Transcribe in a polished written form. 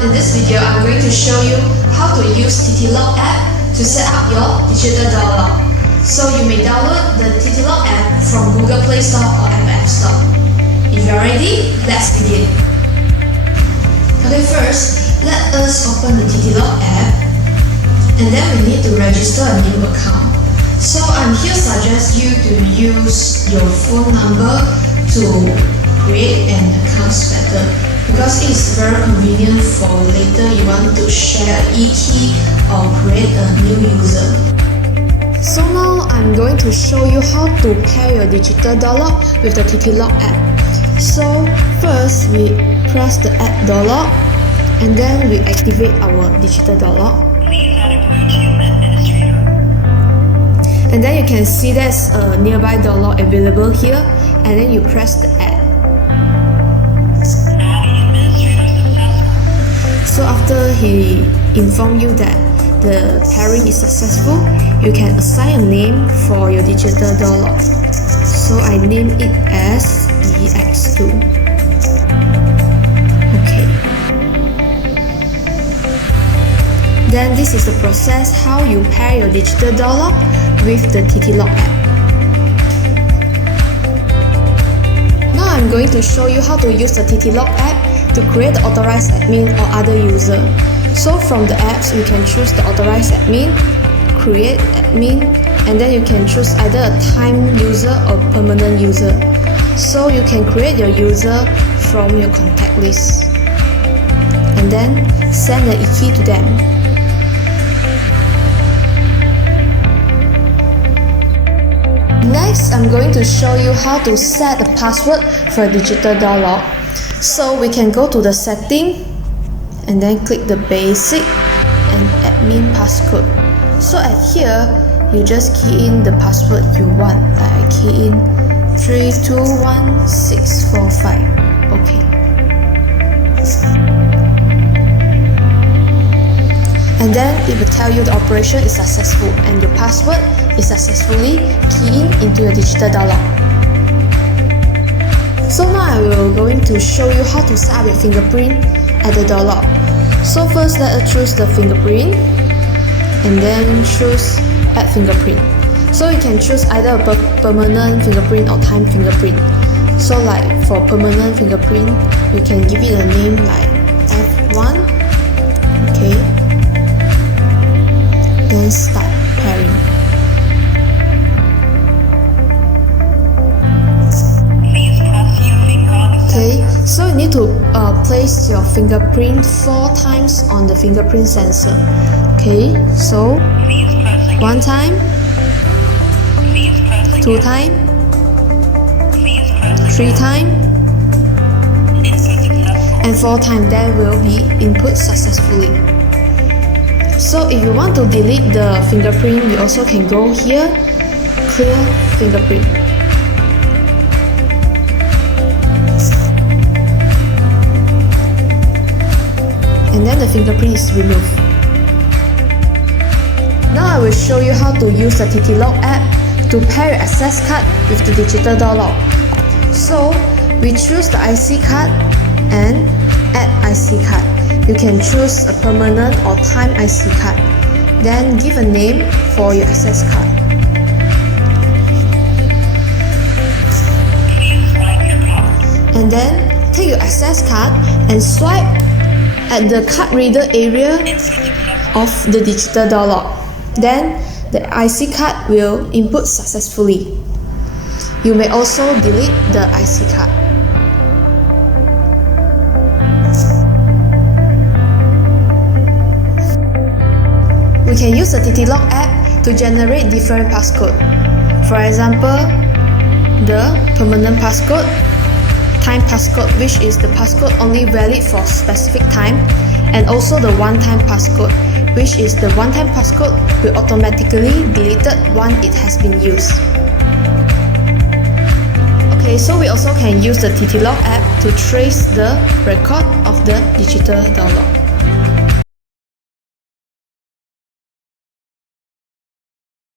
everyone, in this video I'm going to show you how to use TTLock app to set up your digital door lock. So you may download the TTLock app from Google Play Store or App Store. If you're ready, let's begin. Okay, first, let us open the TTLock app and then we need to register a new account. So I'm here suggest you to use your phone number to create an account better, because it's very convenient for later you want to share an e-key or create a new user. So now I'm going to show you how to pair your digital door lock with the TTLock app. So first we press the app door lock and then we activate our digital door lock. And then you can see there's a nearby door lock available here, and then you press the add. So after he informed you that the pairing is successful, you can assign a name for your digital door lock. So I name it as EX2. Okay. Then this is the process how you pair your digital door lock with the TTLock app. Now I'm going to show you how to use the TTLock app to create the authorized admin or other user. So from the apps, you can choose the authorized admin, create admin, and then you can choose either a time user or permanent user. So you can create your user from your contact list and then send the e-key to them. Next, I'm going to show you how to set the password for a digital door lock. So we can go to the setting and then click the basic and admin passcode. So at here, you just key in the password you want. Like I key in 321645. Okay. And then it will tell you the operation is successful and your password is successfully keyed into your digital door lock. So now I will going to show you how to set up your fingerprint at the door lock. So first let us choose the fingerprint and then choose add fingerprint. So you can choose either a permanent fingerprint or time fingerprint. So like for permanent fingerprint, you can give it a name like F1. Okay. Then start pairing. Okay, so you need to place your fingerprint 4 times on the fingerprint sensor. Okay, so 1 time, 2 time, 3 time, and 4 time. That will be input successfully. So if you want to delete the fingerprint, you also can go here, clear fingerprint. And then the fingerprint is removed. Now I will show you how to use the TTLock app to pair your access card with the digital door lock. So we choose the IC card and add IC card. You can choose a permanent or time IC card. Then give a name for your access card. And then take your access card and swipe at the card reader area of the digital door lock. Then the IC card will input successfully. You may also delete the IC card. We can use the TTLock app to generate different passcode. For example, the permanent passcode, time passcode, which is the passcode only valid for specific time, and also the one-time passcode, which is the one-time passcode will automatically deleted once it has been used. Okay, so we also can use the TTLock app to trace the record of the digital door lock.